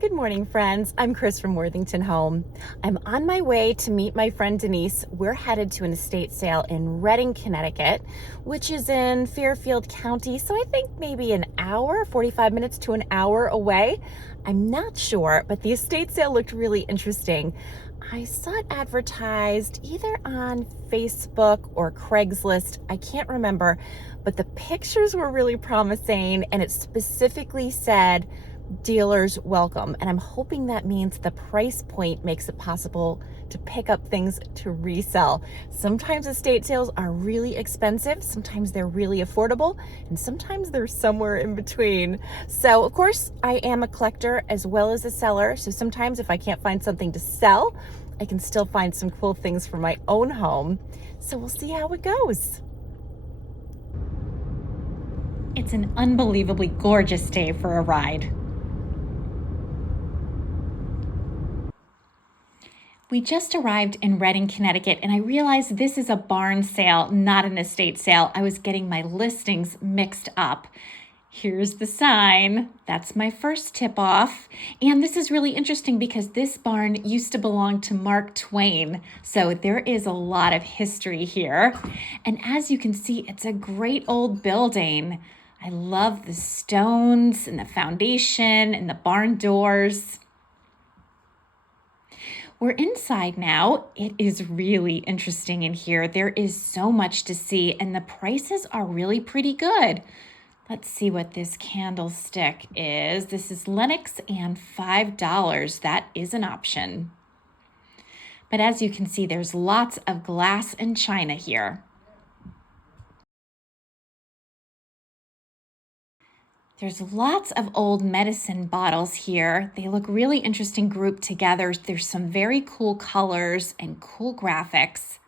Good morning, friends. I'm Chris from Worthington Home. I'm on my way to meet my friend Denise. We're headed to an estate sale in Redding, Connecticut, which is in Fairfield County. So I think maybe an hour, 45 minutes to an hour away. I'm not sure, but the estate sale looked really interesting. I saw it advertised either on Facebook or Craigslist. I can't remember, but the pictures were really promising and it specifically said dealers welcome, and I'm hoping that means the price point makes it possible to pick up things to resell. Sometimes estate sales are really expensive, sometimes they're really affordable, and sometimes they're somewhere in between. So of course I am a collector as well as a seller, so sometimes if I can't find something to sell, I can still find some cool things for my own home. So we'll see how it goes. It's an unbelievably gorgeous day for a ride. We just arrived in Redding, Connecticut, and I realized this is a barn sale, not an estate sale. I was getting my listings mixed up. Here's the sign. That's my first tip off. And this is really interesting because this barn used to belong to Mark Twain. So there is a lot of history here. And as you can see, it's a great old building. I love the stones and the foundation and the barn doors. We're inside now. It is really interesting in here. There is so much to see and the prices are really pretty good. Let's see what this candlestick is. This is Lennox and $5. That is an option. But as you can see, there's lots of glass and china here. There's lots of old medicine bottles here. They look really interesting grouped together. There's some very cool colors and cool graphics.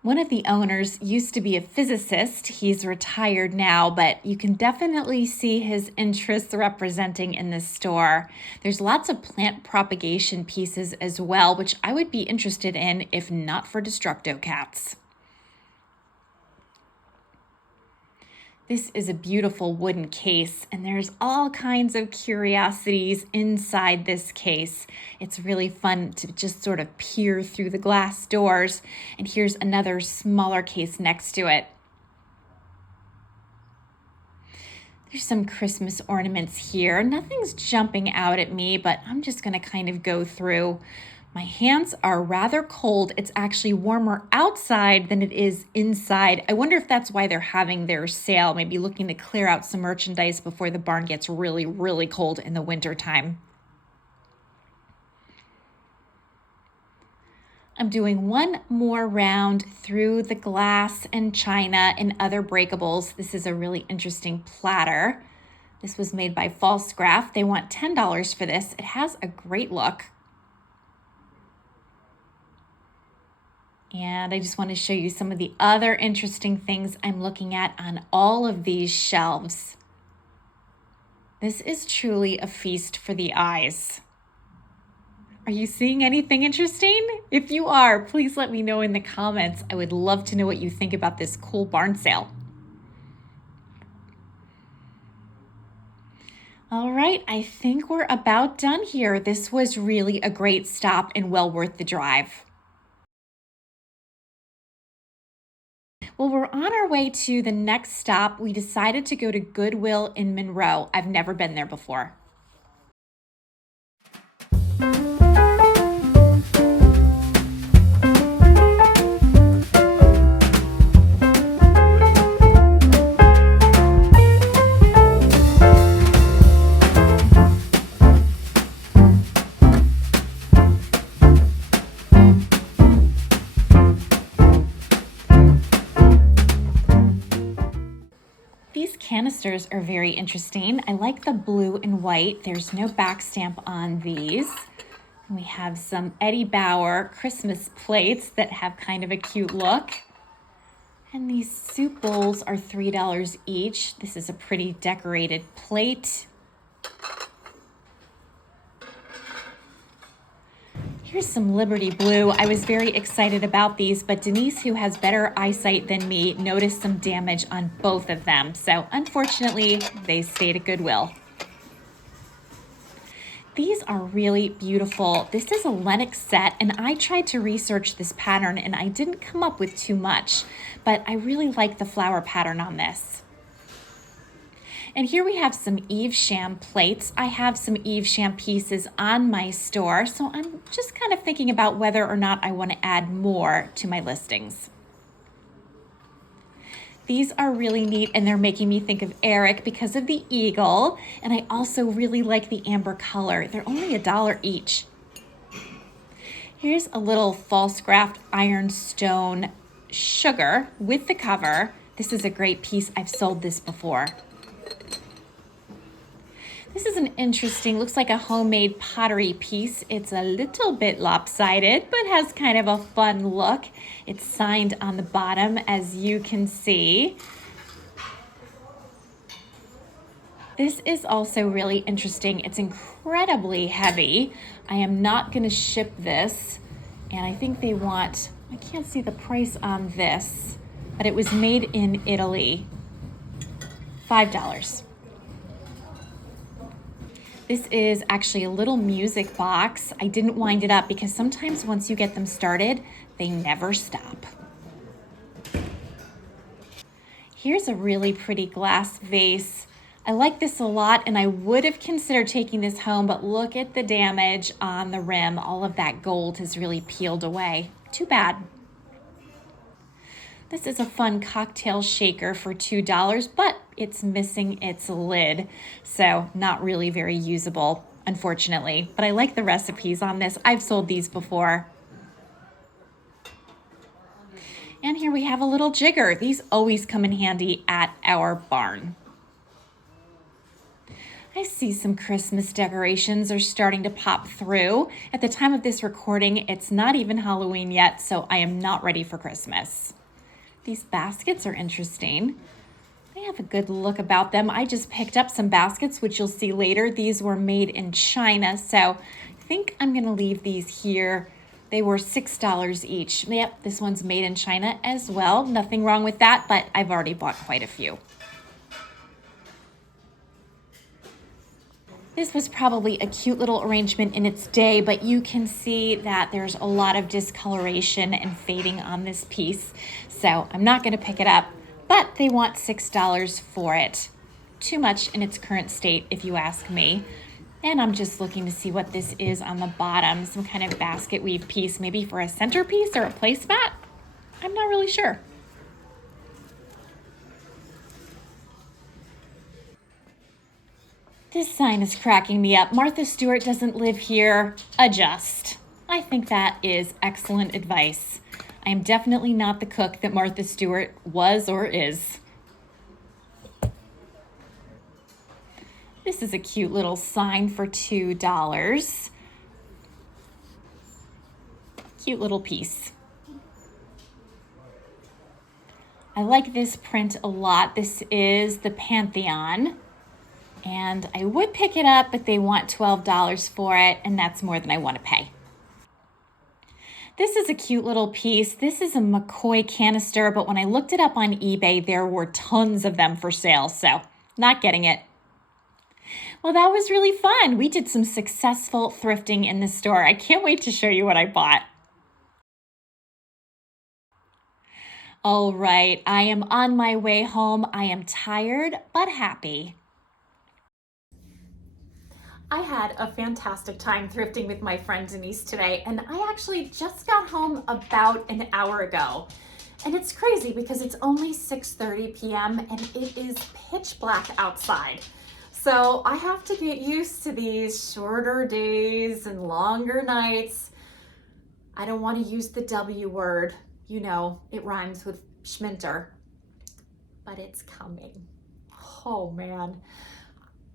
One of the owners used to be a physicist. He's retired now, but you can definitely see his interests representing in this store. There's lots of plant propagation pieces as well, which I would be interested in if not for Destructo cats. This is a beautiful wooden case, and there's all kinds of curiosities inside this case. It's really fun to just sort of peer through the glass doors. And here's another smaller case next to it. There's some Christmas ornaments here. Nothing's jumping out at me, but I'm just going to kind of go through. My hands are rather cold. It's actually warmer outside than it is inside. I wonder if that's why they're having their sale, maybe looking to clear out some merchandise before the barn gets really, really cold in the winter time. I'm doing one more round through the glass and china and other breakables. This is a really interesting platter. This was made by Falstaff. They want $10 for this. It has a great look. And I just want to show you some of the other interesting things I'm looking at on all of these shelves. This is truly a feast for the eyes. Are you seeing anything interesting? If you are, please let me know in the comments. I would love to know what you think about this cool barn sale. All right, I think we're about done here. This was really a great stop and well worth the drive. Well, we're on our way to the next stop. We decided to go to Goodwill in Monroe. I've never been there before. These canisters are very interesting. I like the blue and white. There's no back stamp on these. We have some Eddie Bauer Christmas plates that have kind of a cute look. And these soup bowls are $3 each. This is a pretty decorated plate. Here's some Liberty Blue. I was very excited about these, but Denise, who has better eyesight than me, noticed some damage on both of them. So unfortunately, they stayed at Goodwill. These are really beautiful. This is a Lennox set, and I tried to research this pattern and I didn't come up with too much, but I really like the flower pattern on this. And here we have some Evesham plates. I have some Evesham pieces on my store, so I'm just kind of thinking about whether or not I want to add more to my listings. These are really neat, and they're making me think of Eric because of the eagle, and I also really like the amber color. They're only $1 each. Here's a little false graft ironstone sugar with the cover. This is a great piece. I've sold this before. This is an interesting, looks like a homemade pottery piece. It's a little bit lopsided, but has kind of a fun look. It's signed on the bottom, as you can see. This is also really interesting. It's incredibly heavy. I am not going to ship this, and I think they want, I can't see the price on this, but it was made in Italy. $5. This is actually a little music box. I didn't wind it up because sometimes once you get them started, they never stop. Here's a really pretty glass vase. I like this a lot, and I would have considered taking this home, but look at the damage on the rim. All of that gold has really peeled away. Too bad. This is a fun cocktail shaker for $2, but it's missing its lid, so not really very usable, unfortunately. But I like the recipes on this. I've sold these before. And here we have a little jigger. These always come in handy at our barn. I see some Christmas decorations are starting to pop through. At the time of this recording, it's not even Halloween yet, so I am not ready for Christmas. These baskets are interesting. They have a good look about them. I just picked up some baskets, which you'll see later. These were made in China, so I think I'm gonna leave these here. They were $6 each. Yep, this one's made in China as well. Nothing wrong with that, but I've already bought quite a few. This was probably a cute little arrangement in its day, but you can see that there's a lot of discoloration and fading on this piece. So I'm not gonna pick it up, but they want $6 for it. Too much in its current state, if you ask me. And I'm just looking to see what this is on the bottom, some kind of basket weave piece, maybe for a centerpiece or a placemat. I'm not really sure. This sign is cracking me up. Martha Stewart doesn't live here. Adjust. I think that is excellent advice. I am definitely not the cook that Martha Stewart was or is. This is a cute little sign for $2. Cute little piece. I like this print a lot. This is the Pantheon. And I would pick it up, but they want $12 for it, and that's more than I want to pay. This is a cute little piece. This is a McCoy canister, but when I looked it up on eBay, there were tons of them for sale, so not getting it. Well, that was really fun. We did some successful thrifting in the store. I can't wait to show you what I bought. All right, I am on my way home. I am tired, but happy. I had a fantastic time thrifting with my friend Denise today, and I actually just got home about an hour ago. And it's crazy because it's only 6:30 p.m. and it is pitch black outside. So I have to get used to these shorter days and longer nights. I don't want to use the W word. You know, it rhymes with schminter, but it's coming. Oh man.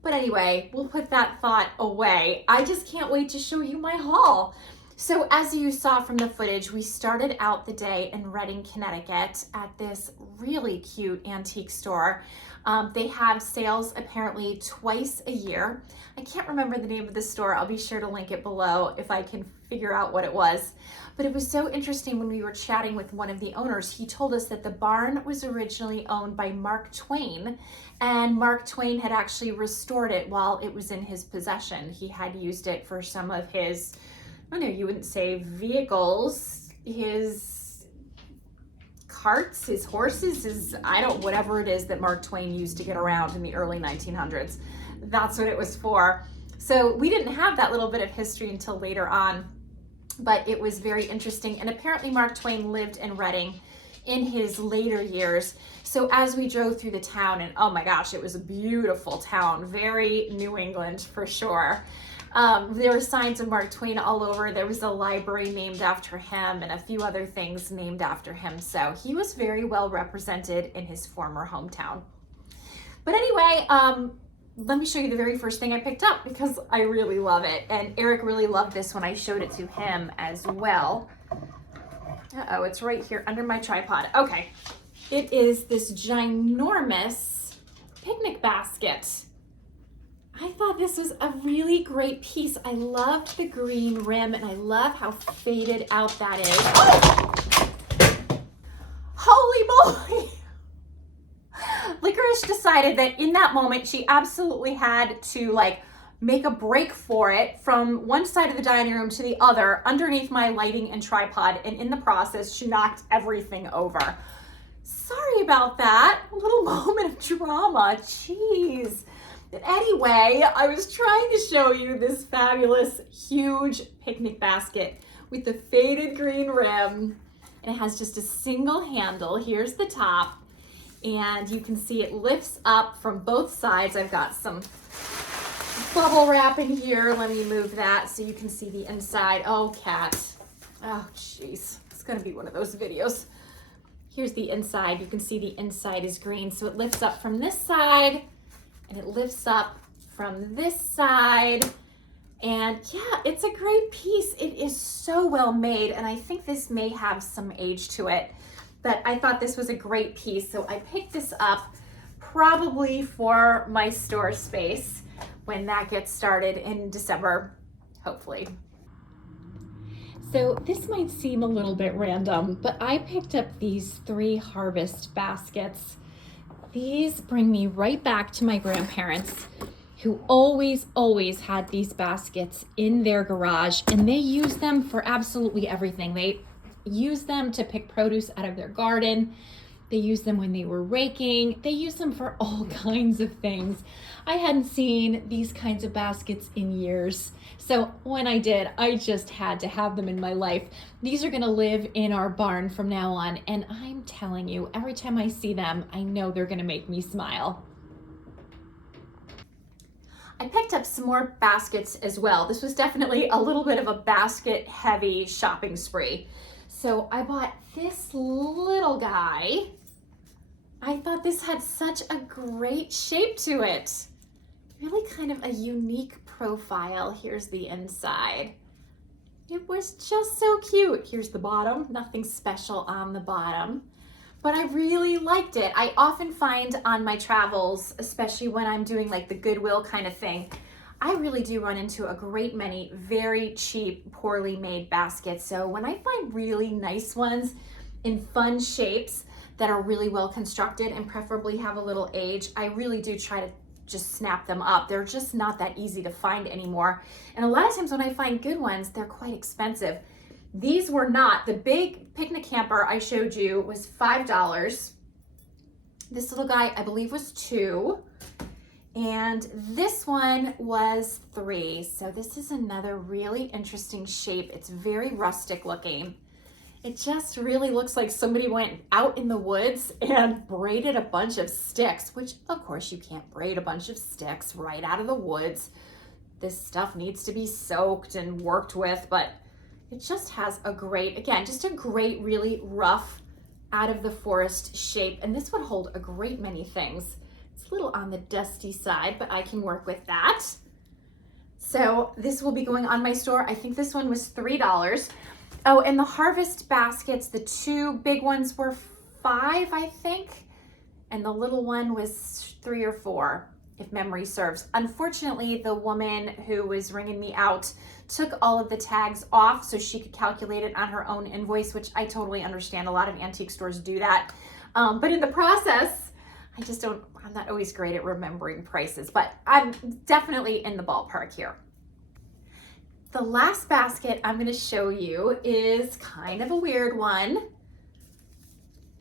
But anyway, we'll put that thought away. I just can't wait to show you my haul. So as you saw from the footage, we started out the day in Reading, Connecticut at this really cute antique store. They have sales apparently twice a year. I can't remember the name of the store. I'll be sure to link it below if I can figure out what it was. But it was so interesting when we were chatting with one of the owners. He told us that the barn was originally owned by Mark Twain, and Mark Twain had actually restored it while it was in his possession. He had used it for some of his, I don't know, you wouldn't say vehicles, his carts, his horses, his, whatever it is that Mark Twain used to get around in the early 1900s. That's what it was for. So we didn't have that little bit of history until later on, but it was very interesting. And apparently Mark Twain lived in Reading in his later years. So as we drove through the town, and oh my gosh, it was a beautiful town, very New England for sure. There were signs of Mark Twain all over. There was a library named after him and a few other things named after him. So he was very well represented in his former hometown. But anyway, let me show you the very first thing I picked up because I really love it. And Eric really loved this when I showed it to him as well. Uh-oh, it's right here under my tripod. Okay, it is this ginormous picnic basket. I thought this was a really great piece. I loved the green rim and I love how faded out that is. Oh! Holy moly! Licorice decided that in that moment she absolutely had to make a break for it from one side of the dining room to the other underneath my lighting and tripod, and in the process she knocked everything over. Sorry about that. A little moment of drama. Jeez. But anyway, I was trying to show you this fabulous, huge picnic basket with the faded green rim, and it has just a single handle. Here's the top. And you can see it lifts up from both sides. I've got some bubble wrap in here. Let me move that so you can see the inside. Oh, cat. Oh, jeez. It's going to be one of those videos. Here's the inside. You can see the inside is green. So it lifts up from this side and it lifts up from this side. And yeah, it's a great piece. It is so well made. And I think this may have some age to it. But I thought this was a great piece, so I picked this up probably for my store space when that gets started in December, hopefully. So this might seem a little bit random, but I picked up these 3 harvest baskets. These bring me right back to my grandparents, who always had these baskets in their garage, and they use them for absolutely everything. They use them to pick produce out of their garden. They use them when they were raking. They use them for all kinds of things. I hadn't seen these kinds of baskets in years. So when I did, I just had to have them in my life. These are gonna live in our barn from now on. And I'm telling you, every time I see them, I know they're gonna make me smile. I picked up some more baskets as well. This was definitely a little bit of a basket heavy shopping spree. So I bought this little guy. I thought this had such a great shape to it. Really kind of a unique profile. Here's the inside. It was just so cute. Here's the bottom. Nothing special on the bottom, but I really liked it. I often find on my travels, especially when I'm doing like the Goodwill kind of thing, I really do run into a great many very cheap, poorly made baskets. So when I find really nice ones in fun shapes that are really well constructed and preferably have a little age, I really do try to just snap them up. They're just not that easy to find anymore. And a lot of times when I find good ones, they're quite expensive. These were not. The big picnic camper I showed you was $5. This little guy, I believe, was $2. And this one was $3. So this is another really interesting shape. It's very rustic looking. It just really looks like somebody went out in the woods and braided a bunch of sticks, which of course you can't braid a bunch of sticks right out of the woods. This stuff needs to be soaked and worked with, but it just has a great, again, just a great, really rough out of the forest shape. And this would hold a great many things. A little on the dusty side, but I can work with that. So this will be going on my store. I think this one was $3. Oh, and the harvest baskets, the 2 big ones were $5, I think, and the little one was $3 or $4. if memory serves. Unfortunately, the woman who was ringing me out took all of the tags off so she could calculate it on her own invoice, which I totally understand. A lot of antique stores do that. But in the process, I'm not always great at remembering prices, but I'm definitely in the ballpark here. The last basket I'm going to show you is kind of a weird one.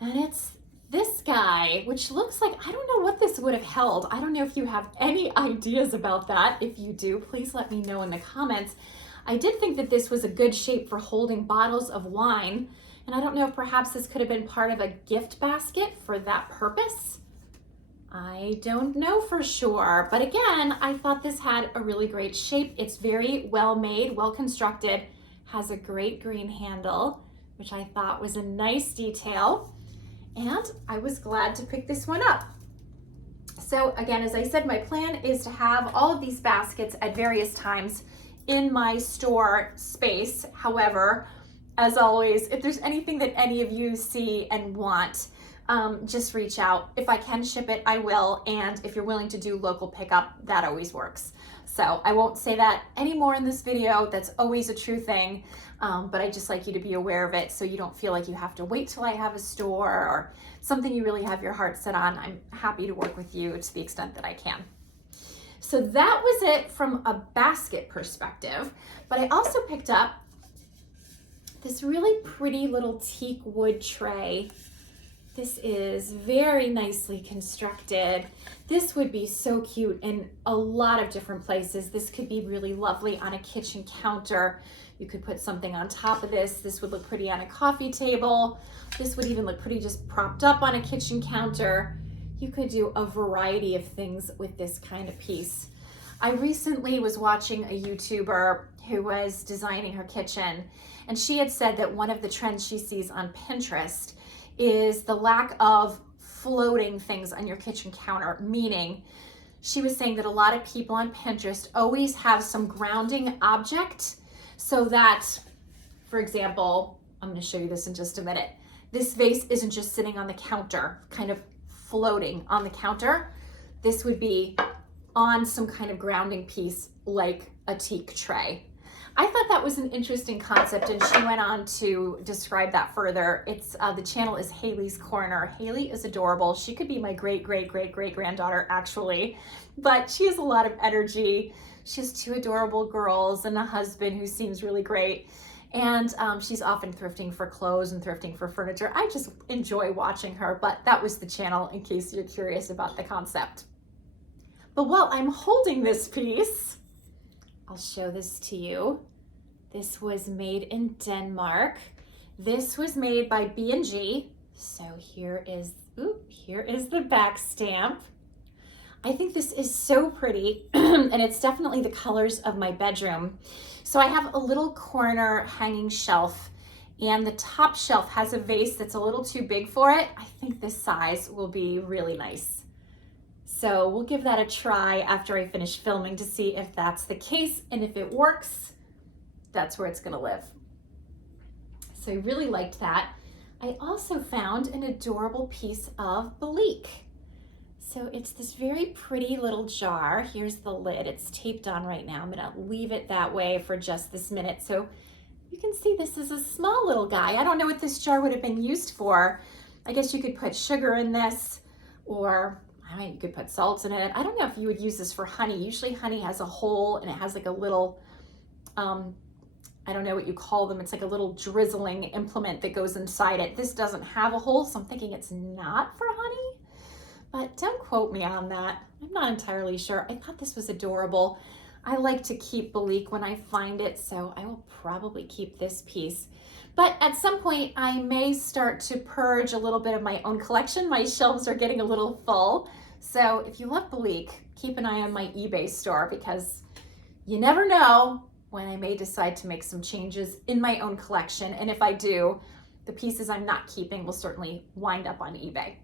And it's this guy, which looks like, I don't know what this would have held. I don't know if you have any ideas about that. If you do, please let me know in the comments. I did think that this was a good shape for holding bottles of wine. And I don't know if perhaps this could have been part of a gift basket for that purpose. I don't know for sure, but again, I thought this had a really great shape. It's very well made, well constructed, has a great green handle, which I thought was a nice detail, and I was glad to pick this one up. So again, as I said, my plan is to have all of these baskets at various times in my store space. However, as always, if there's anything that any of you see and want, just reach out. If I can ship it, I will. And if you're willing to do local pickup, that always works. So I won't say that anymore in this video. That's always a true thing. But I just like you to be aware of it so you don't feel like you have to wait till I have a store or something you really have your heart set on. I'm happy to work with you to the extent that I can. So that was it from a basket perspective. But I also picked up this really pretty little teak wood tray. This is very nicely constructed. This would be so cute in a lot of different places. This could be really lovely on a kitchen counter. You could put something on top of this. This would look pretty on a coffee table. This would even look pretty just propped up on a kitchen counter. You could do a variety of things with this kind of piece. I recently was watching a YouTuber who was designing her kitchen, and she had said that one of the trends she sees on Pinterest is the lack of floating things on your kitchen counter, meaning she was saying that a lot of people on Pinterest always have some grounding object so that, for example, I'm going to show you this in just a minute. This vase isn't just sitting on the counter, kind of floating on the counter. This would be on some kind of grounding piece like a teak tray. I thought that was an interesting concept, and she went on to describe that further. It's the channel is Haley's Corner. Haley is adorable. She could be my great-great-great-great-granddaughter, actually, but she has a lot of energy. She has 2 adorable girls and a husband who seems really great, and she's often thrifting for clothes and thrifting for furniture. I just enjoy watching her, but that was the channel in case you're curious about the concept. But while I'm holding this piece, I'll show this to you. This was made in Denmark. This was made by B&G. So here is the back stamp. I think this is so pretty, and it's definitely the colors of my bedroom. So I have a little corner hanging shelf, and the top shelf has a vase that's a little too big for it. I think this size will be really nice. So we'll give that a try after I finish filming to see if that's the case, and if it works, that's where it's gonna live. So I really liked that. I also found an adorable piece of Bleak. So it's this very pretty little jar. Here's the lid, it's taped on right now. I'm gonna leave it that way for just this minute. So you can see this is a small little guy. I don't know what this jar would have been used for. I guess you could put sugar in this, or you could put salt in it. I don't know if you would use this for honey. Usually honey has a hole and it has like a little, I don't know what you call them. It's like a little drizzling implement that goes inside it. This doesn't have a hole, so I'm thinking it's not for honey, but don't quote me on that. I'm not entirely sure. I thought this was adorable. I like to keep Bleak when I find it, so I will probably keep this piece. But at some point, I may start to purge a little bit of my own collection. My shelves are getting a little full. So if you love Bleak, keep an eye on my eBay store, because you never know when I may decide to make some changes in my own collection. And if I do, the pieces I'm not keeping will certainly wind up on eBay.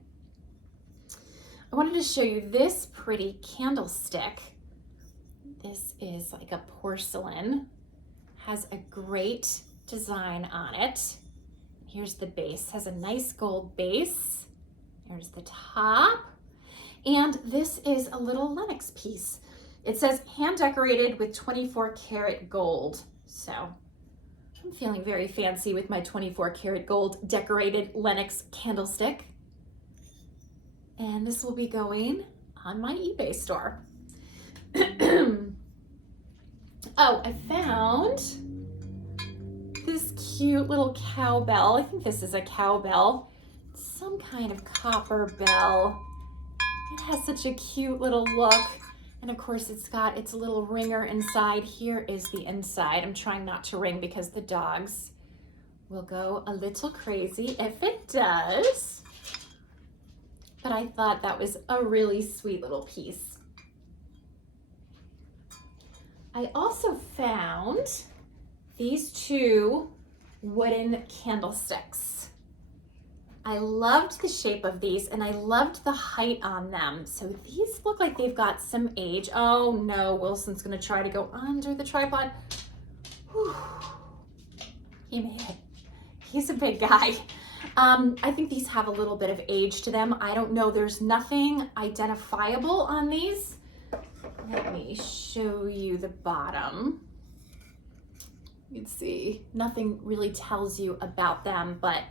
I wanted to show you this pretty candlestick. This is like a porcelain, has a great design on it. Here's the base, has a nice gold base. Here's the top. And this is a little Lenox piece. It says hand decorated with 24 karat gold. So I'm feeling very fancy with my 24 karat gold decorated Lenox candlestick. And this will be going on my eBay store. Oh, I found this cute little cowbell. I think this is a cowbell. Some kind of copper bell. It has such a cute little look. And of course it's got its little ringer inside. Here is the inside. I'm trying not to ring because the dogs will go a little crazy if it does. But I thought that was a really sweet little piece. I also found these two wooden candlesticks. I loved the shape of these and I loved the height on them. So these look like they've got some age. Oh no, Wilson's gonna try to go under the tripod. Whew. He made it. He's a big guy. I think these have a little bit of age to them. I don't know, there's nothing identifiable on these. Let me show you the bottom. You can see nothing really tells you about them, but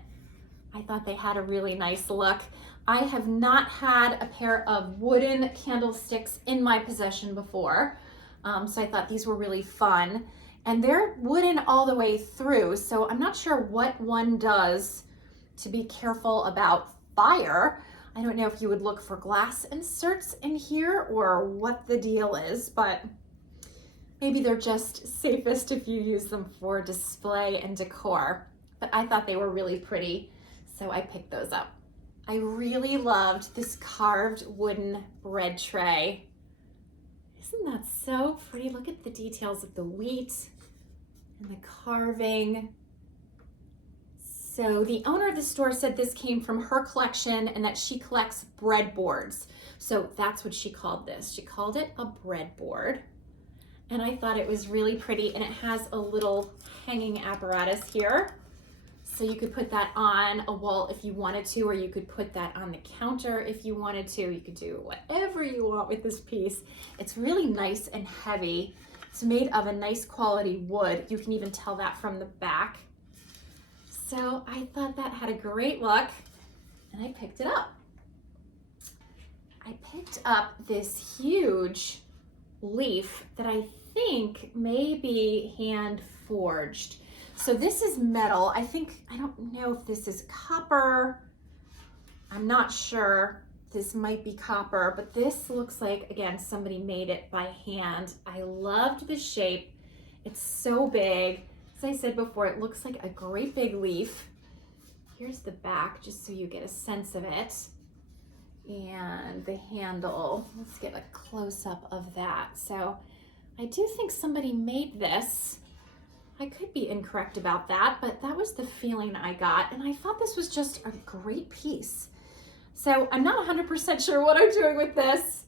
I thought they had a really nice look. I have not had a pair of wooden candlesticks in my possession before, so I thought these were really fun. And they're wooden all the way through, so I'm not sure what one does to be careful about fire. I don't know if you would look for glass inserts in here or what the deal is, but maybe they're just safest if you use them for display and decor. But I thought they were really pretty, so I picked those up. I really loved this carved wooden bread tray. Isn't that so pretty? Look at the details of the wheat and the carving. So the owner of the store said this came from her collection and that she collects breadboards. So that's what she called this. She called it a breadboard. And I thought it was really pretty, and it has a little hanging apparatus here. So you could put that on a wall if you wanted to, or you could put that on the counter if you wanted to. You could do whatever you want with this piece. It's really nice and heavy. It's made of a nice quality wood. You can even tell that from the back. So I thought that had a great look, and I picked it up. I picked up this huge leaf that I think may be hand forged. So this is metal. I don't know if this is copper. I'm not sure. This might be copper, but this looks like, again, somebody made it by hand. I loved the shape. It's so big. As I said before, it looks like a great big leaf. Here's the back, just so you get a sense of it. And the handle, let's get a close-up of that. So I do think somebody made this. I could be incorrect about that, but that was the feeling I got. And I thought this was just a great piece. So I'm not 100% sure what I'm doing with this,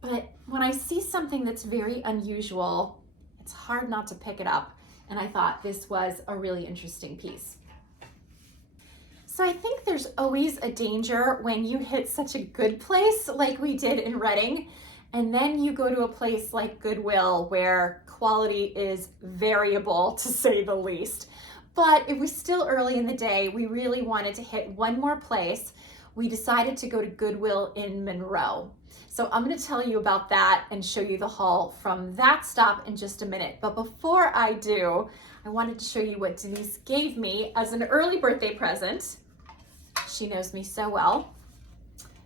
but when I see something that's very unusual, it's hard not to pick it up. And I thought this was a really interesting piece. So I think there's always a danger when you hit such a good place like we did in Reading, and then you go to a place like Goodwill where quality is variable, to say the least. But it was still early in the day. We really wanted to hit one more place. We decided to go to Goodwill in Monroe. So I'm going to tell you about that and show you the haul from that stop in just a minute. But before I do, I wanted to show you what Denise gave me as an early birthday present. She knows me so well.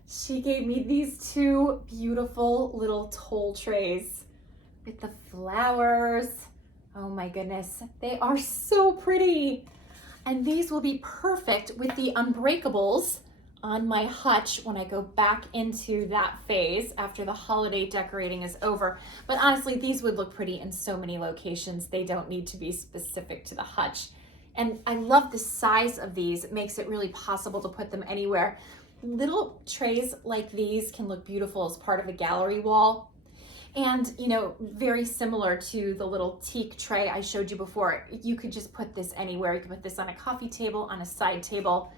She gave me these two beautiful little toll trays with the flowers. Oh my goodness, they are so pretty. And these will be perfect with the unbreakables on my hutch when I go back into that phase after the holiday decorating is over. But honestly, these would look pretty in so many locations. They don't need to be specific to the hutch. And I love the size of these. It makes it really possible to put them anywhere. Little trays like these can look beautiful as part of a gallery wall. And, you know, very similar to the little teak tray I showed you before. You could just put this anywhere. You could put this on a coffee table, on a side table.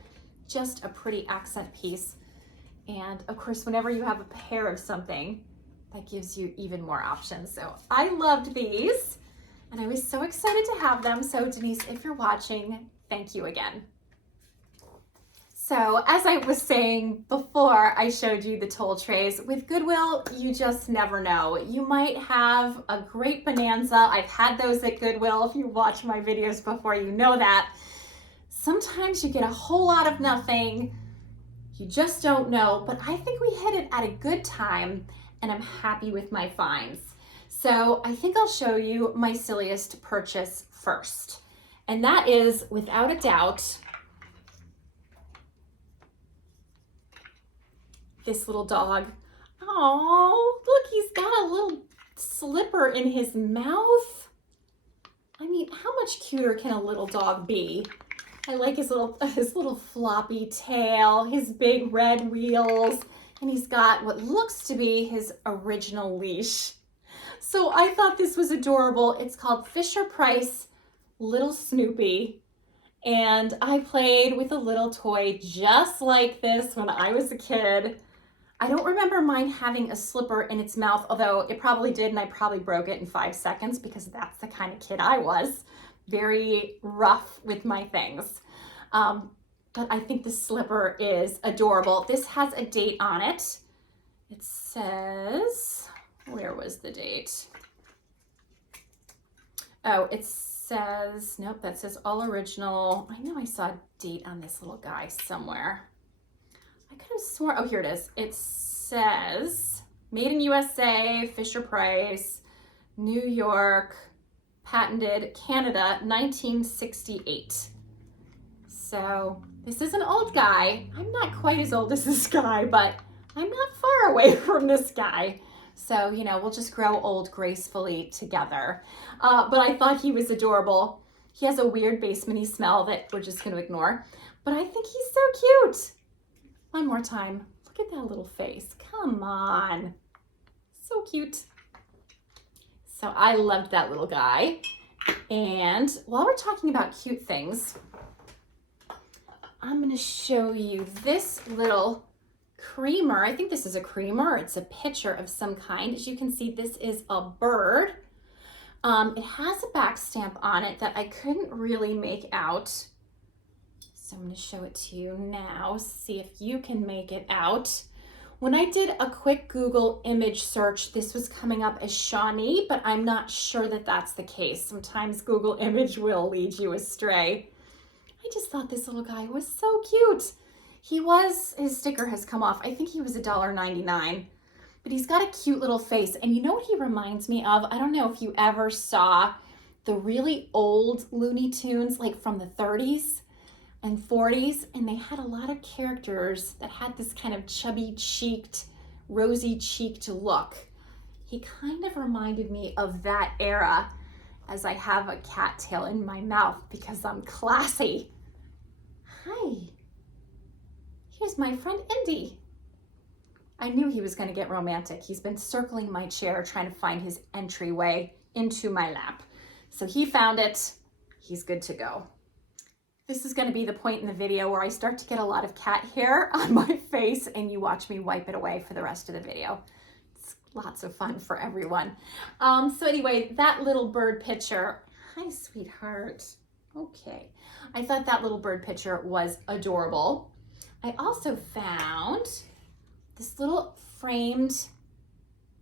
Just a pretty accent piece. And of course, whenever you have a pair of something, that gives you even more options. So I loved these and I was so excited to have them. So Denise, if you're watching, thank you again. So as I was saying before I showed you the toll trays, with Goodwill, you just never know. You might have a great bonanza. I've had those at Goodwill. If you watch my videos before, you know that. Sometimes you get a whole lot of nothing. You just don't know, but I think we hit it at a good time and I'm happy with my finds. So I think I'll show you my silliest purchase first. And that is, without a doubt, this little dog. Oh, look, he's got a little slipper in his mouth. I mean, how much cuter can a little dog be? I like his little floppy tail, his big red wheels, and he's got what looks to be his original leash. So I thought this was adorable. It's called Fisher-Price Little Snoopy. And I played with a little toy just like this when I was a kid. I don't remember mine having a slipper in its mouth, although it probably did, and I probably broke it in 5 seconds because that's the kind of kid I was. Very rough with my things. But I think the slipper is adorable. This has a date on it. It says, where was the date? Oh, it says, nope, that says all original. I know I saw a date on this little guy somewhere. I could have sworn, oh, here it is. It says made in USA, Fisher-Price, New York, patented, Canada, 1968. So this is an old guy. I'm not quite as old as this guy, but I'm not far away from this guy. So, you know, we'll just grow old gracefully together. But I thought he was adorable. He has a weird basementy smell that we're just going to ignore. But I think he's so cute. One more time. Look at that little face. Come on. So cute. So I loved that little guy. And while we're talking about cute things, I'm going to show you this little creamer. I think this is a creamer. It's a pitcher of some kind. As you can see, this is a bird. It has a back stamp on it that I couldn't really make out. So I'm going to show it to you now. See if you can make it out. When I did a quick Google image search, this was coming up as Shawnee, but I'm not sure that that's the case. Sometimes Google image will lead you astray. I just thought this little guy was so cute. His sticker has come off. I think he was $1.99, but he's got a cute little face. And you know what he reminds me of? I don't know if you ever saw the really old Looney Tunes, like from the 30s and 40s, and they had a lot of characters that had this kind of chubby-cheeked, rosy-cheeked look. He kind of reminded me of that era, as I have a cattail in my mouth because I'm classy. Hi, here's my friend Indy. I knew he was going to get romantic. He's been circling my chair trying to find his entryway into my lap. So he found it. He's good to go. This is going to be the point in the video where I start to get a lot of cat hair on my face and you watch me wipe it away for the rest of the video. It's lots of fun for everyone. So anyway, that little bird picture. Hi, sweetheart. Okay. I thought that little bird picture was adorable. I also found this little framed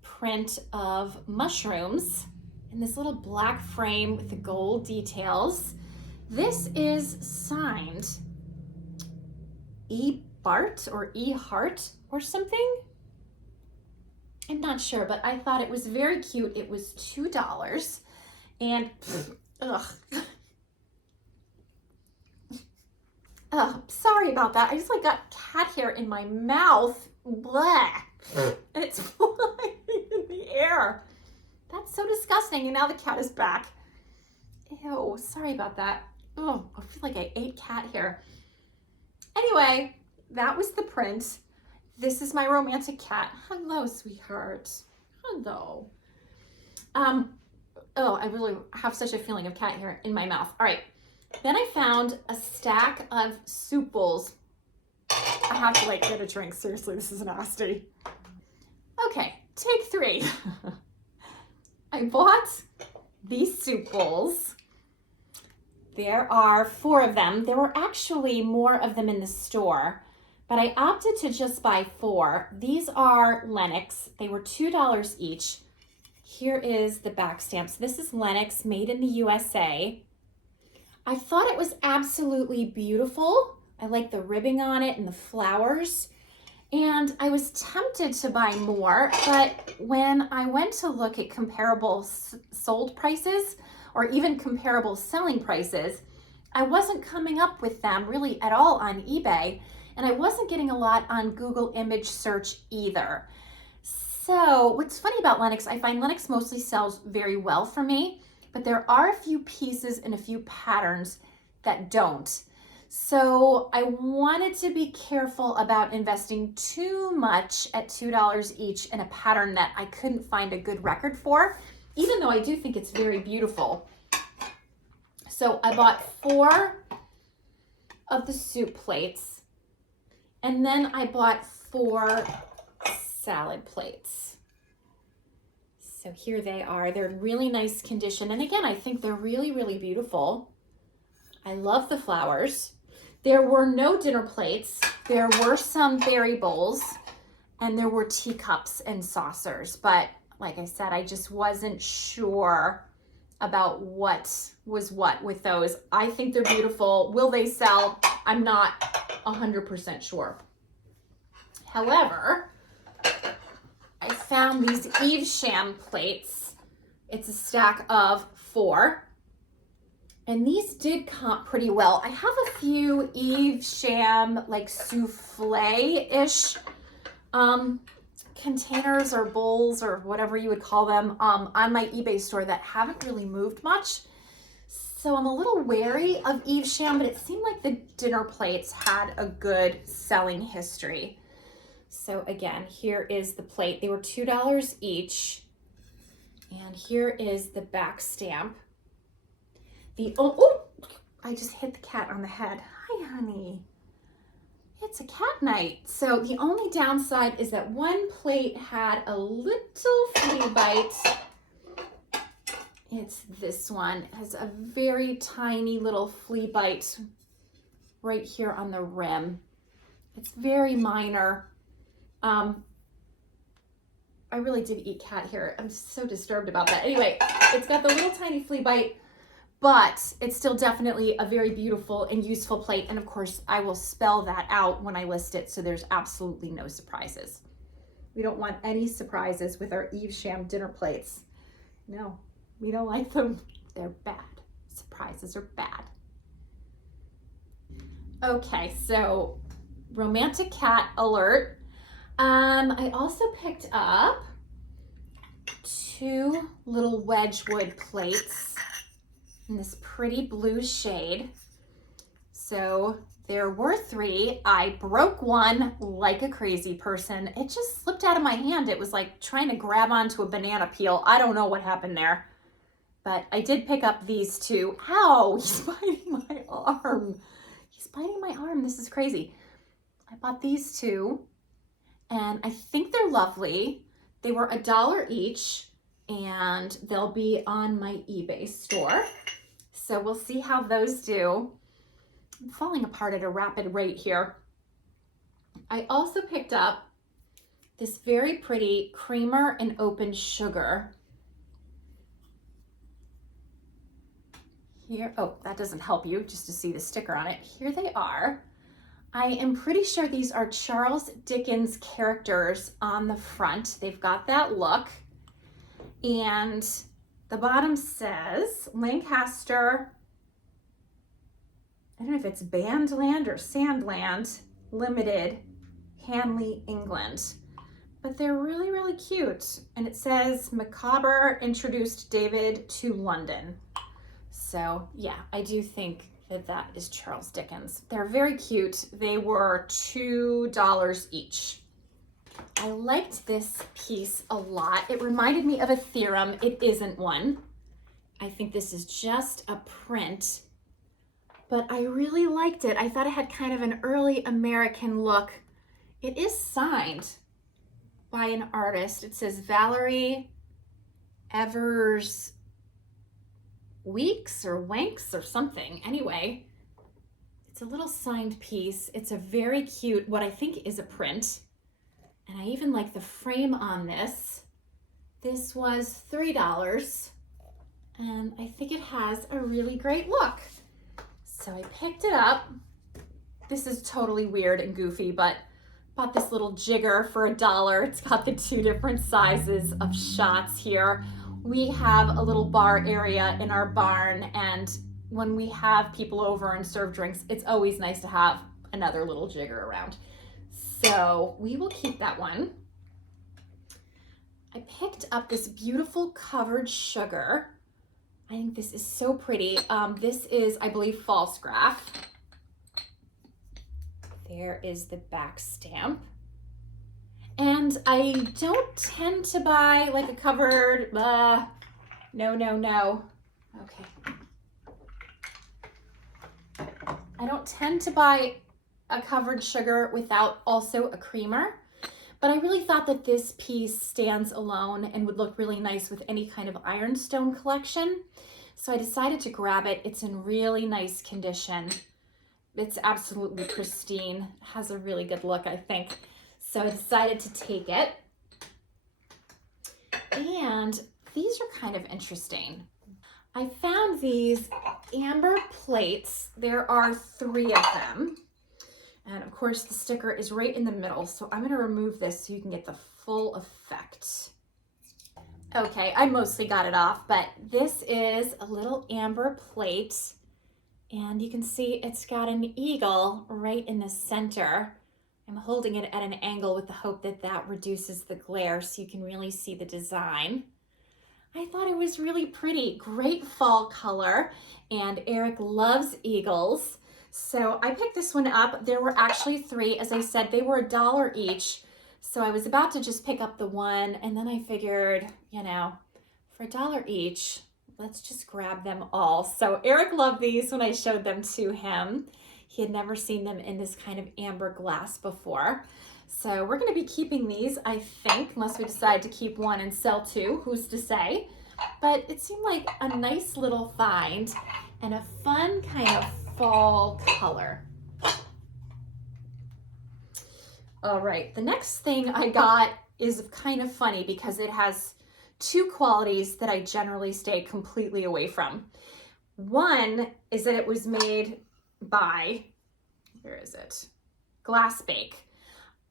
print of mushrooms in this little black frame with the gold details. This is signed E. Bart or E. Hart or something. I'm not sure, but I thought it was very cute. It was $2 and ugh. Oh, sorry about that. I just got cat hair in my mouth. Blah. And it's flying in the air. That's so disgusting. And now the cat is back. Ew, sorry about that. Oh, I feel like I ate cat hair. Anyway, that was the print. This is my romantic cat. Hello, sweetheart. Hello. Oh, I really have such a feeling of cat hair in my mouth. All right. Then I found a stack of soup bowls. I have to like get a drink. Seriously, this is nasty. Okay, take 3. I bought these soup bowls. There are 4 of them. There were actually more of them in the store, but I opted to just buy 4. These are Lenox. They were $2 each. Here is the back stamp. So this is Lenox, made in the USA. I thought it was absolutely beautiful. I like the ribbing on it and the flowers. And I was tempted to buy more, but when I went to look at comparable sold prices or even comparable selling prices, I wasn't coming up with them really at all on eBay, and I wasn't getting a lot on Google image search either. So what's funny about Lenox, I find Lenox mostly sells very well for me, but there are a few pieces and a few patterns that don't. So I wanted to be careful about investing too much at $2 each in a pattern that I couldn't find a good record for, even though I do think it's very beautiful. So I bought 4 of the soup plates, and then I bought 4 salad plates. So here they are. They're in really nice condition. And again, I think they're really, really beautiful. I love the flowers. There were no dinner plates. There were some berry bowls, and there were teacups and saucers. But like I said, I just wasn't sure about what was what with those. I think they're beautiful. Will they sell? I'm not 100% sure. However, I found these Evesham plates. It's a stack of 4. And these did comp pretty well. I have a few Evesham like souffle-ish containers or bowls or whatever you would call them on my eBay store that haven't really moved much. So I'm a little wary of Evesham, but it seemed like the dinner plates had a good selling history. So again, here is the plate. They were $2 each. And here is the back stamp. I just hit the cat on the head. Hi, honey. It's a cat night. So the only downside is that one plate had a little flea bite. It's this one. It has a very tiny little flea bite right here on the rim. It's very minor. I really did eat cat hair. I'm so disturbed about that. Anyway, it's got the little tiny flea bite, but it's still definitely a very beautiful and useful plate. And of course, I will spell that out when I list it, so there's absolutely no surprises. We don't want any surprises with our Evesham dinner plates. No, we don't like them. They're bad. Surprises are bad. Okay, so romantic cat alert. I also picked up 2 little Wedgwood plates in this pretty blue shade. So there were 3. I broke one like a crazy person. It just slipped out of my hand. It was like trying to grab onto a banana peel. I don't know what happened there, but I did pick up these 2. Ow, he's biting my arm. He's biting my arm. This is crazy. I bought these 2. And I think they're lovely. They were $1 each, and they'll be on my eBay store. So we'll see how those do. I'm falling apart at a rapid rate here. I also picked up this very pretty creamer and open sugar. Here, oh, that doesn't help you just to see the sticker on it. Here they are. I am pretty sure these are Charles Dickens characters on the front. They've got that look. And the bottom says Lancaster, I don't know if it's Bandland or Sandland Limited, Hanley, England. But they're really, really cute. And it says Macabre introduced David to London. So yeah, I do think that is Charles Dickens. They're very cute. They were $2 each. I liked this piece a lot. It reminded me of a theorem. It isn't one. I think this is just a print, but I really liked it. I thought it had kind of an early American look. It is signed by an artist. It says Valerie Evers Weeks or Wanks or something. Anyway, it's a little signed piece. It's a very cute, what I think is a print. And I even like the frame on this. This was $3, and I think it has a really great look. So I picked it up. This is totally weird and goofy, but bought this little jigger for $1. It's got the 2 different sizes of shots here. We have a little bar area in our barn, and when we have people over and serve drinks, it's always nice to have another little jigger around. So we will keep that one. I picked up this beautiful covered sugar. I think this is so pretty. This is, I believe, false graph. There is the back stamp. And I don't tend to buy like a covered, no. Okay. I don't tend to buy a covered sugar without also a creamer, but I really thought that this piece stands alone and would look really nice with any kind of ironstone collection. So I decided to grab it. It's in really nice condition. It's absolutely pristine. It has a really good look, I think. So I decided to take it. And these are kind of interesting. I found these amber plates. There are 3 of them. And of course the sticker is right in the middle. So I'm gonna remove this so you can get the full effect. Okay, I mostly got it off, but this is a little amber plate. And you can see it's got an eagle right in the center. I'm holding it at an angle with the hope that that reduces the glare so you can really see the design. I thought it was really pretty, great fall color, and Eric loves eagles. So I picked this one up. There were actually 3. As I said, they were $1 each. So I was about to just pick up the one, and then I figured, you know, for $1 each, let's just grab them all. So Eric loved these when I showed them to him. He had never seen them in this kind of amber glass before. So we're gonna be keeping these, I think, unless we decide to keep one and sell 2, who's to say? But it seemed like a nice little find and a fun kind of fall color. All right, the next thing I got is kind of funny because it has 2 qualities that I generally stay completely away from. One is that it was made by, where is it? Glass Bake.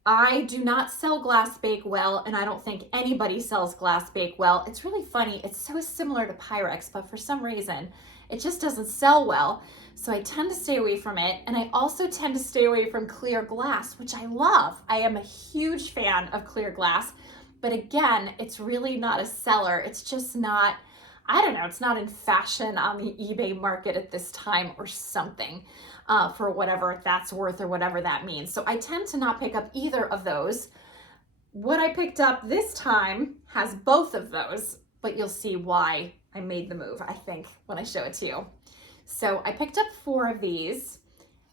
I do not sell Glass Bake well, and I don't think anybody sells Glass Bake well. It's really funny. It's so similar to Pyrex, but for some reason, it just doesn't sell well. So I tend to stay away from it. And I also tend to stay away from clear glass, which I love. I am a huge fan of clear glass, but again, it's really not a seller. It's just not, I don't know, it's not in fashion on the eBay market at this time or something. For whatever that's worth or whatever that means. So I tend to not pick up either of those. What I picked up this time has both of those, but you'll see why I made the move, I think, when I show it to you. So I picked up 4 of these,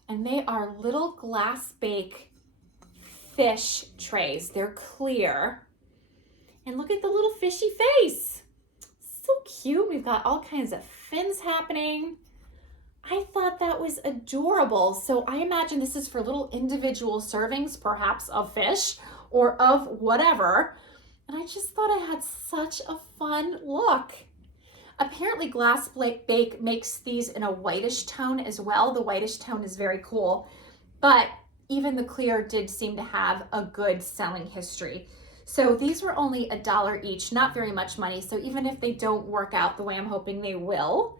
and they are little Glass Bake fish trays. They're clear. And look at the little fishy face. So cute. We've got all kinds of fins happening. I thought that was adorable. So I imagine this is for little individual servings, perhaps of fish or of whatever. And I just thought it had such a fun look. Apparently Glass Bake makes these in a whitish tone as well. The whitish tone is very cool, but even the clear did seem to have a good selling history. So these were only $1 each, not very much money. So even if they don't work out the way I'm hoping they will,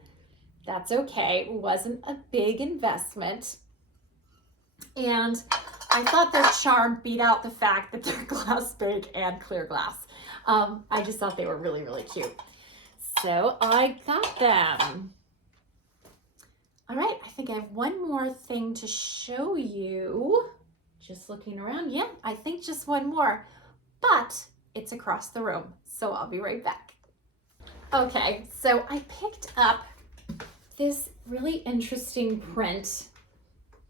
that's okay. It wasn't a big investment. And I thought their charm beat out the fact that they're Glass Bake and clear glass. I just thought they were really, really cute. So I got them. All right, I think I have one more thing to show you. Just looking around. Yeah, I think just one more, but it's across the room. So I'll be right back. Okay, so I picked up this really interesting print.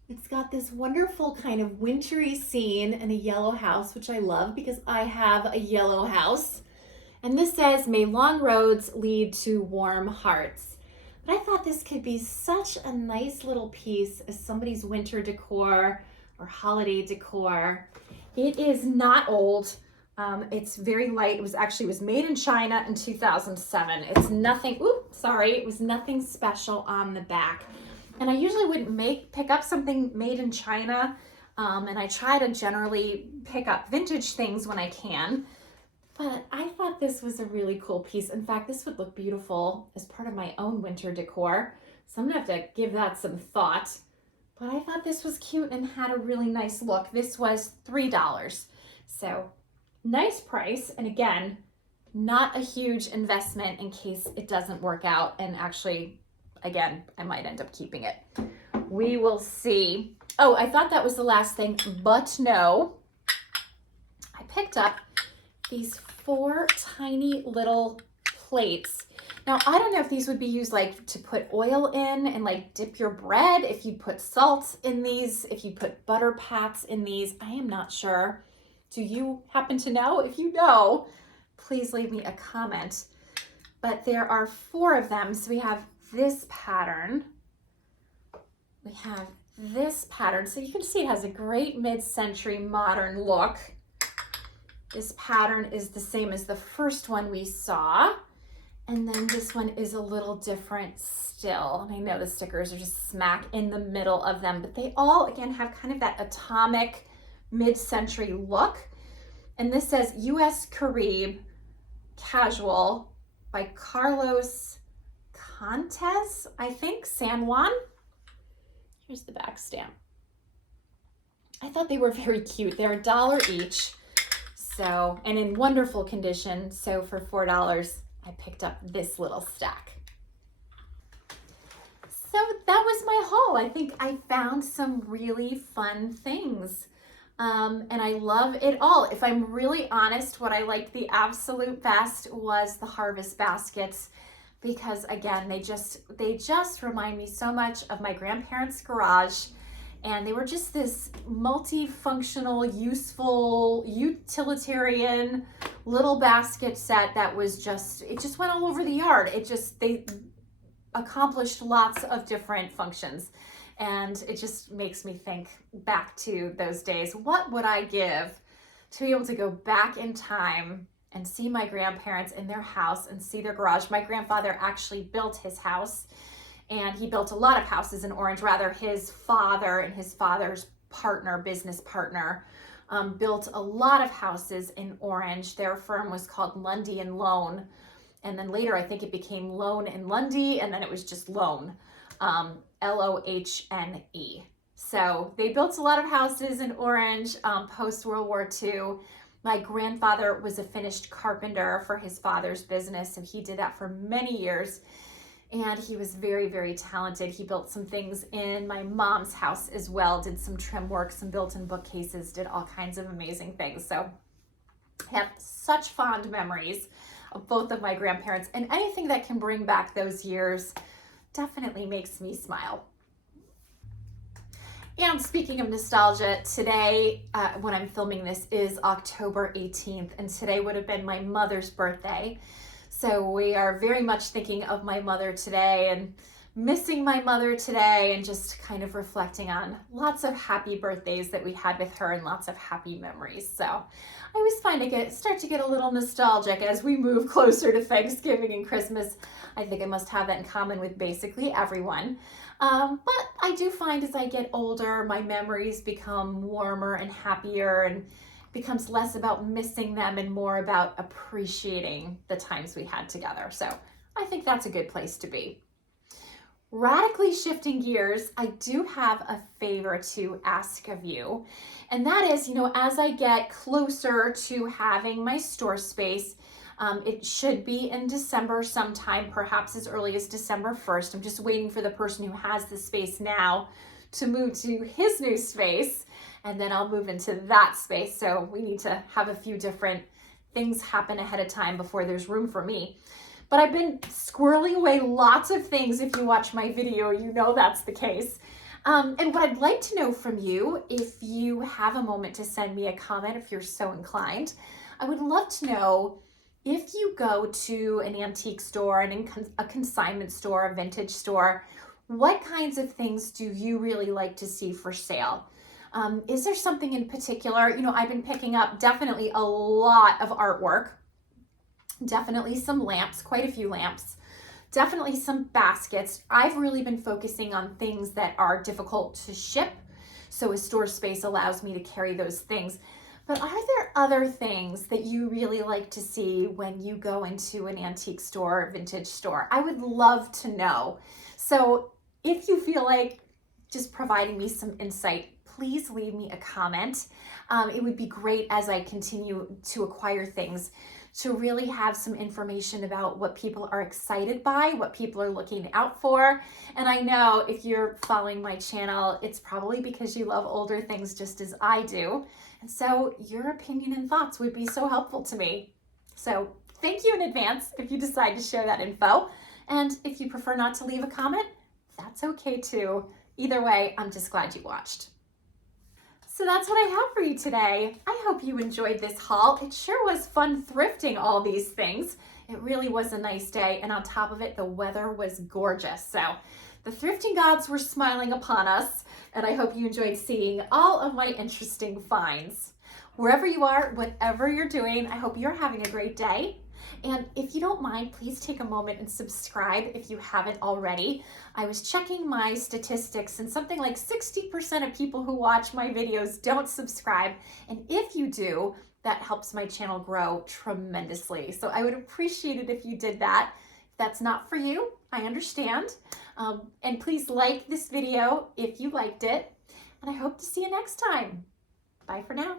It's got this wonderful kind of wintry scene in a yellow house, which I love because I have a yellow house. And this says, "May long roads lead to warm hearts." But I thought this could be such a nice little piece as somebody's winter decor or holiday decor. It is not old. It's very light. It was made in China in 2007. It's nothing, it was nothing special on the back. And I usually wouldn't pick up something made in China. And I try to generally pick up vintage things when I can. But I thought this was a really cool piece. In fact, this would look beautiful as part of my own winter decor. So I'm gonna have to give that some thought. But I thought this was cute and had a really nice look. This was $3. So nice price. And again, not a huge investment in case it doesn't work out. And actually, again, I might end up keeping it. We will see. Oh, I thought that was the last thing, but no. I picked up these 4 tiny little plates. Now, I don't know if these would be used like to put oil in and like dip your bread, if you put salt in these, if you put butter pats in these. I am not sure. Do you happen to know? If you know, please leave me a comment. But there are 4 of them. So we have this pattern. We have this pattern. So you can see it has a great mid-century modern look. This pattern is the same as the first one we saw. And then this one is a little different still. And I know the stickers are just smack in the middle of them, but they all, again, have kind of that atomic mid-century look. And this says U.S. Carib Casual by Carlos Contes, I think, San Juan. Here's the back stamp. I thought they were very cute. They're $1 each. So, and in wonderful condition. So for $4, I picked up this little stack. So that was my haul. I think I found some really fun things. And I love it all. If I'm really honest, what I liked the absolute best was the harvest baskets, because again, they just remind me so much of my grandparents' garage. And they were just this multifunctional, useful, utilitarian little basket set that was it just went all over the yard. They accomplished lots of different functions. And it just makes me think back to those days. What would I give to be able to go back in time and see my grandparents in their house and see their garage? My grandfather actually built his house, and he built a lot of houses in Orange. Rather, his father and his father's business partner, built a lot of houses in Orange. Their firm was called Lundy and Loan. And then later, I think it became Loan and Lundy, and then it was just Loan. Lohne. So they built a lot of houses in Orange post World War II. My grandfather was a finished carpenter for his father's business, and he did that for many years. And he was very, very talented. He built some things in my mom's house as well, did some trim work, some built-in bookcases, did all kinds of amazing things. So I have such fond memories of both of my grandparents, and anything that can bring back those years definitely makes me smile. And speaking of nostalgia, today, when I'm filming this, is October 18th, and today would have been my mother's birthday. So we are very much thinking of my mother today and missing my mother today, and just kind of reflecting on lots of happy birthdays that we had with her and lots of happy memories. So I always start to get a little nostalgic as we move closer to Thanksgiving and Christmas. I think I must have that in common with basically everyone. But I do find as I get older, my memories become warmer and happier, and becomes less about missing them and more about appreciating the times we had together. So I think that's a good place to be. Radically shifting gears, I do have a favor to ask of you. And that is, as I get closer to having my store space, it should be in December sometime, perhaps as early as December 1st. I'm just waiting for the person who has the space now to move to his new space, and then I'll move into that space. So we need to have a few different things happen ahead of time before there's room for me. but I've been squirreling away lots of things. If you watch my video, you know that's the case. And what I'd like to know from you, if you have a moment to send me a comment, if you're so inclined, I would love to know if you go to an antique store, a consignment store, a vintage store, what kinds of things do you really like to see for sale? Is there something in particular? You know, I've been picking up definitely a lot of artwork, definitely some lamps, quite a few lamps, definitely some baskets. I've really been focusing on things that are difficult to ship, so a store space allows me to carry those things. But are there other things that you really like to see when you go into an antique store or vintage store? I would love to know. So if you feel like just providing me some insight, please leave me a comment. It would be great as I continue to acquire things to really have some information about what people are excited by, what people are looking out for. And I know if you're following my channel, it's probably because you love older things just as I do. And so your opinion and thoughts would be so helpful to me. So thank you in advance if you decide to share that info. And if you prefer not to leave a comment, that's okay too. Either way, I'm just glad you watched. So that's what I have for you today. I hope you enjoyed this haul. It sure was fun thrifting all these things. It really was a nice day, and on top of it, the weather was gorgeous. So the thrifting gods were smiling upon us, and I hope you enjoyed seeing all of my interesting finds. Wherever you are, whatever you're doing, I hope you're having a great day. And if you don't mind, please take a moment and subscribe if you haven't already. I was checking my statistics and something like 60% of people who watch my videos don't subscribe. And if you do, that helps my channel grow tremendously. So I would appreciate it if you did that. If that's not for you, I understand. And please like this video if you liked it. And I hope to see you next time. Bye for now.